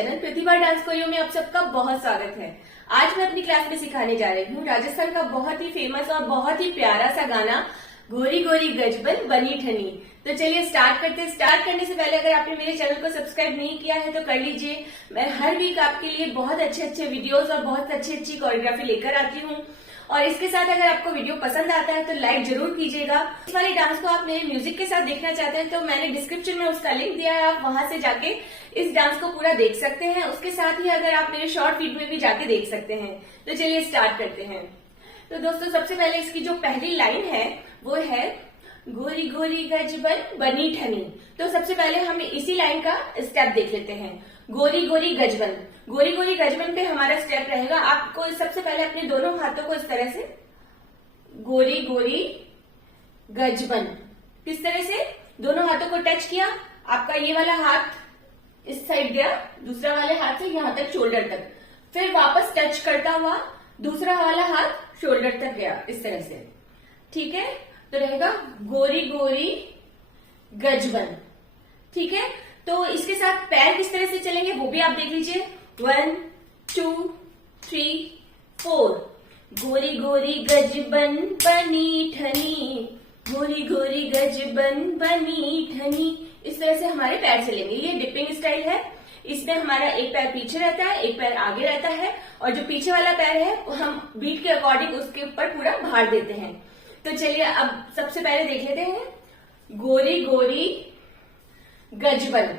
Channel प्रतिभा dance chorio में आप सबका बहुत स्वागत है। आज मैं अपनी क्लास में सिखाने जा रही हूँ राजस्थान का बहुत ही फेमस और बहुत ही प्यारा सा गाना गोरी गोरी गजबन बनी ठनी। तो चलिए स्टार्ट करते हैं। स्टार्ट करने से पहले अगर आपने मेरे चैनल को सब्सक्राइब नहीं किया है तो कर लीजिए। मैं हर वीक आपके लिए बहुत अच्छे वीडियोस और बहुत अच्छी कोरियोग्राफी लेकर आती हूँ। और इसके साथ अगर आपको वीडियो पसंद आता है तो लाइक जरूर कीजिएगा। इस वाले डांस को आप मेरे म्यूजिक के साथ देखना चाहते हैं तो मैंने डिस्क्रिप्शन में उसका लिंक दिया है, आप वहां से जाके इस डांस को पूरा देख सकते हैं। उसके साथ ही अगर आप मेरे शॉर्ट वीडियो में भी जाके देख सकते हैं। तो चलिए स्टार्ट करते हैं। तो दोस्तों सबसे पहले इसकी जो पहली लाइन है वो है गोरी गोरी गजबन बनी ठनी। तो सबसे पहले हम इसी लाइन का स्टेप देख लेते हैं। गोरी गोरी गजबन, गोरी गोरी गजबन पे हमारा स्टेप रहेगा। आपको सबसे पहले अपने दोनों हाथों को इस तरह से गोरी गोरी गजबन, किस तरह से दोनों हाथों को टच किया। आपका ये वाला हाथ इस साइड गया, दूसरा वाले हाथ से यहां तक शोल्डर तक, फिर वापस टच करता हुआ दूसरा वाला हाथ शोल्डर तक गया, इस तरह से। ठीक है, तो रहेगा गोरी गोरी गजबन। ठीक है, तो इसके साथ पैर किस तरह से चलेंगे वो भी आप देख लीजिए। 1 2 3 4। गोरी गोरी गजबन बनी ठनी, गोरी गोरी गजबन बनी ठनी। इस तरह से हमारे पैर चलेंगे। ये डिपिंग स्टाइल है। इसमें हमारा एक पैर पीछे रहता है, एक पैर आगे रहता है, और जो पीछे वाला पैर है वो हम बीट के अकॉर्डिंग उसके ऊपर पूरा भार देते हैं। तो चलिए अब सबसे पहले देख लेते हैं गोरी गोरी गजबन।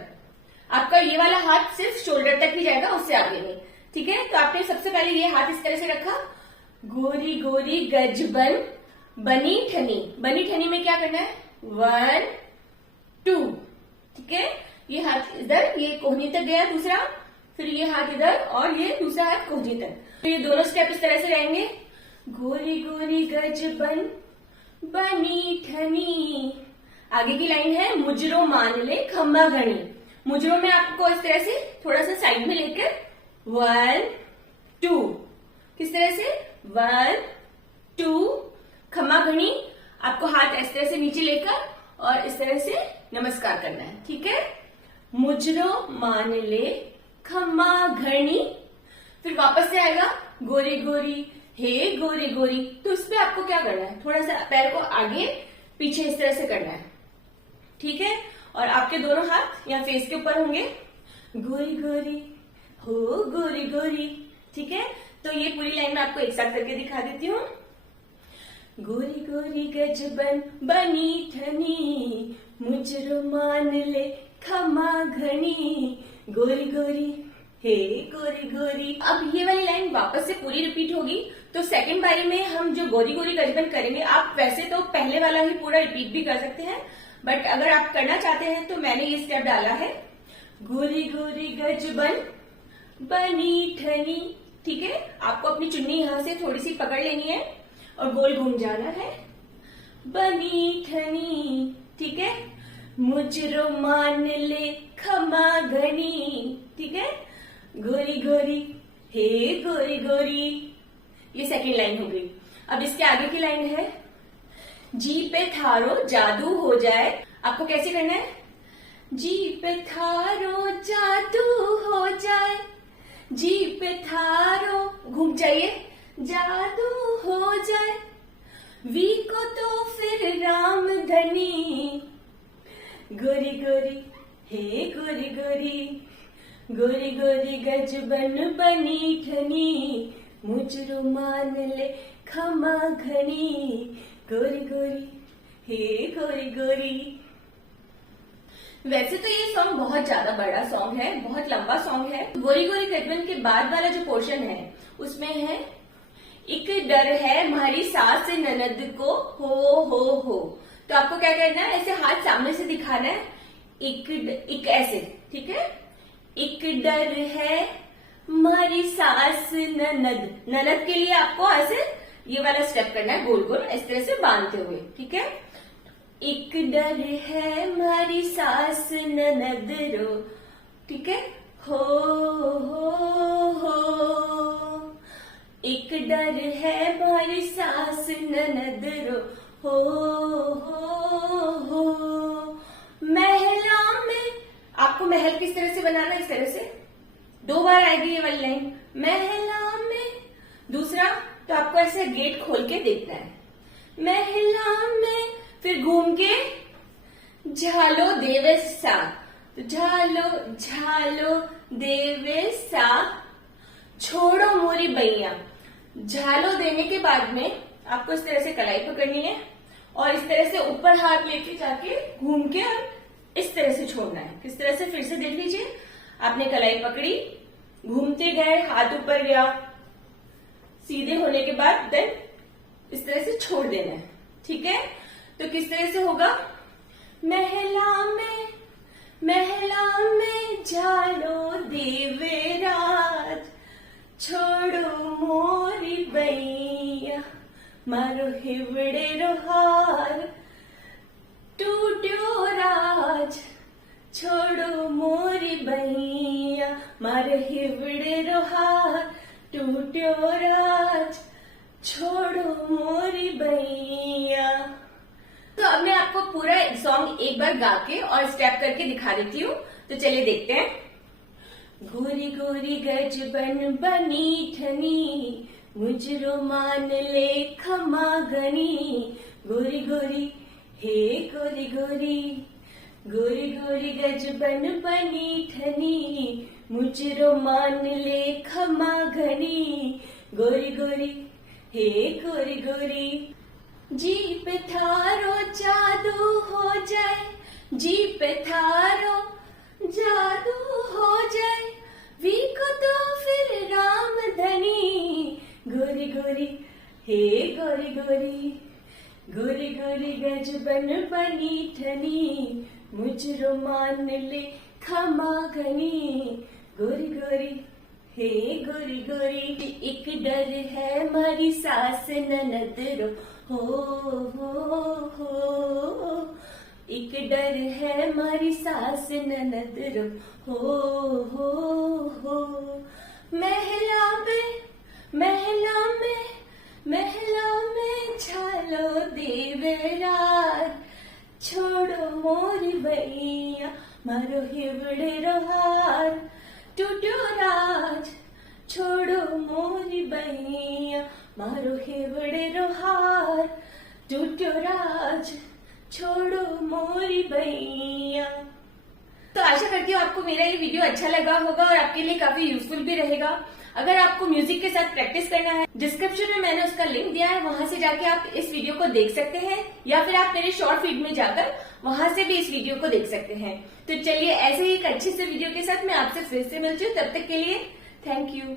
आपका ये वाला हाथ सिर्फ शोल्डर तक ही जाएगा, उससे आगे नहीं। ठीक है, तो आपने सबसे पहले ये हाथ इस तरह से रखा। गोरी गोरी गजबन बनी ठनी। बनी ठनी में क्या करना है? 1 2। ठीक है, ये हाथ इधर, ये कोहनी तक गया दूसरा, फिर ये हाथ इधर और ये दूसरा हाथ कोहनी तक। तो ये दोनों स्टेप इस तरह से रहेंगे। गोरी गोरी गजबन बनी ठनी। आगे की लाइन है मुजरो मान ले खम्मा घनी। मुजरो में आपको इस तरह से थोड़ा सा साइड में लेकर 1 2, किस तरह से 1 2। खम्मा घनी आपको हाथ इस तरह से नीचे लेकर और इस तरह से नमस्कार करना है। ठीक है, मुजरो मान ले खम्मा घनी। फिर वापस से आएगा गोरी गोरी हे गोरी गोरी। तो इसमें आपको क्या करना है? थोड़ा सा पैर को आगे पीछे इस तरह से करना है। ठीक है, और आपके दोनों हाथ यहाँ फेस के ऊपर होंगे। गोरी गोरी हो गोरी गोरी। ठीक है, तो ये पूरी लाइन में आपको एक साथ करके दिखा देती हूँ। गोरी गोरी गजबन बनी ठनी, मुजरो मान ले खम्मा घनी, गोरी गोरी हे गोरी गोरी। अब ये वाली लाइन वापस से पूरी रिपीट होगी। तो सेकंड बारी में हम जो गोरी गोरी गजबन करेंगे, आप वैसे तो पहले वाला ही पूरा रिपीट भी कर सकते हैं, बट अगर आप करना चाहते हैं तो मैंने ये स्टेप डाला है गोरी गोरी गजबन बनी ठनी। ठीक है, आपको अपनी चुन्नी यहां से थोड़ी सी पकड़ लेनी है और गोल घूम जाना है। बनी ठनी। ठीक है, मुजरो मान ले खम्मा घनी। ठीक है, गोरी गोरी हे गोरी गोरी। ये सेकंड लाइन हो गई। अब इसके आगे की लाइन है जी पे थारो जादू हो जाए। आपको कैसे करना है? जी पे थारो जादू हो जाए, जी पे थारो घूम जाइए, जादू हो जाए, वी को तो फिर राम धनी, गोरी गोरी हे गोरी गोरी, गोरी गोरी गजबन बनी ठनी, मुजरो मान ले खम्मा घनी, गोरी गोरी हे गोरी गोरी। वैसे तो ये सॉन्ग बहुत ज्यादा बड़ा सॉन्ग है, बहुत लंबा सॉन्ग है। गोरी गोरी गजबन के बाद वाला जो पोर्शन है उसमें है एक डर है हमारी सास ननद को हो। तो आपको क्या करना है? ऐसे हाथ सामने से दिखाना है, एक ऐसे। ठीक है, एक डर है हमारी सास ननद। ननद के लिए आपको ऐसे ये वाला स्टेप करना है, गोल गोल इस तरह से बांधते हुए। ठीक है, एक डर है हमारी सास ननद रो। ठीक है, हो एक डर है हमारी सास ननद रो, हो महला में। आपको महल किस तरह से बनाना है? इस तरह से 2 बार आएगी ये वाली लाइन, महिला में। दूसरा, तो आपको ऐसे गेट खोल के देखना है, महिला में, फिर घूम के झालो देवे सा, तो झालो झालो देवे सा, छोड़ो मोरी बैया। झालो देने के बाद में आपको इस तरह से कलाई पकड़नी है और इस तरह से ऊपर हाथ लेके जाके घूम के और इस तरह से छोड़ना है। किस तरह से, फिर से देख लीजिए, आपने कलाई पकड़ी, घूमते गए, हाथ ऊपर गया, सीधे होने के बाद देन इस तरह से छोड़ देना है। ठीक है, तो किस तरह से होगा, महिला में झालो देवे राज, छोड़ो मोरी बैया, मारो हिवड़े रोहार, टूट्यो राज, छोड़ो मोरी बैया, मारो हिवड़े रोहार, टूट्यो राज, छोड़ो मोरी बैया। तो अब मैं आपको पूरा सॉन्ग एक बार गा के और स्टेप करके दिखा देती हूँ, तो चलिए देखते हैं। गोरी गोरी गजबन बनी ठनी, मुजरो मान ले खमा गनी, गोरी गोरी हे गोरी गोरी, गोरी गोरी गजबन बनी ठनी, मुजरो मान ले खमा घनी, गोरी गोरी हे गोरी गोरी। जी पे थारो जादू हो जाए, जी पे थारो जादू हो जाए, वी को तो फिर राम धनी, गोरी गोरी हे गोरी गोरी, गोरी गोरी गजबन बनी ठनी, मुझरो मान ले खमा घनी, गोरी गोरी हे गोरी गोरी। एक डर है मारी सास ननद रो, हो एक डर है मारी सास ननद रो, हो महिला में झालो देवे राज, छोड़ो मोरी बैया, मारो हिवड़े रोहार, टूटो राज, छोड़ो मोरी बैया, मारो हिवड़े रोहार, टूटो राज, छोड़ो मोरी बैया। तो आशा करती हूँ आपको मेरा ये वीडियो अच्छा लगा होगा और आपके लिए काफी यूजफुल भी रहेगा। अगर आपको म्यूजिक के साथ प्रैक्टिस करना है, डिस्क्रिप्शन में मैंने उसका लिंक दिया है, वहां से जाके आप इस वीडियो को देख सकते हैं, या फिर आप मेरे शॉर्ट फीड में जाकर वहां से भी इस वीडियो को देख सकते हैं। तो चलिए ऐसे ही एक अच्छे से वीडियो के साथ मैं आपसे फिर से मिलती हूँ, तब तक के लिए थैंक यू।